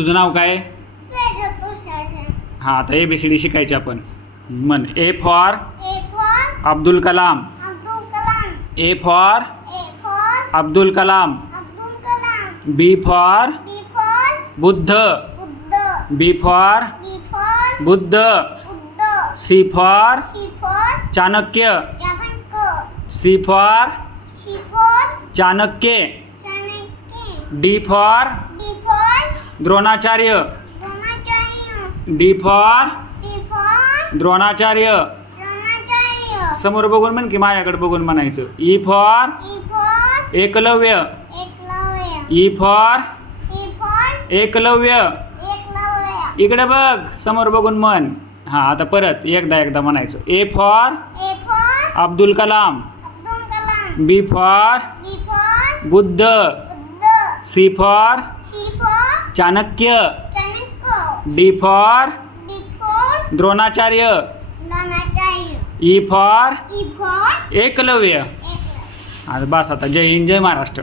तुझं नाव काय? तेजस. हां आता ABCD शिकायची आपण. म्हण A for A for Abdul Kalam. Abdul Kalam. A for A for Abdul Kalam. Abdul Kalam. B for B for Buddha. Buddha. B for B for Buddha. Buddha. C for C for Chanakya. Janaka. C for C for Chanakya. Chanakya. D for D for Dronacharya. Dronacharya. D for D for Dronacharya. Dronacharya. समोर बघून म्हण की माझ्याकडे बघून म्हणायचं. E for E for Eklavya. Eklavya. E for E for Eklavya. Eklavya. इकडे बघ समोर बघून म्हण. हां आता परत एकदा म्हणायचं. A for A for Abdul Kalam. Abdul Kalam. B for B for Buddha. Buddha. C for C for Chanakya. Chanakya. D for D for Dronacharya. Dronacharya. E for E for Eklavya. Eklavya. आज बस आता. जय हिंद जय महाराष्ट्र.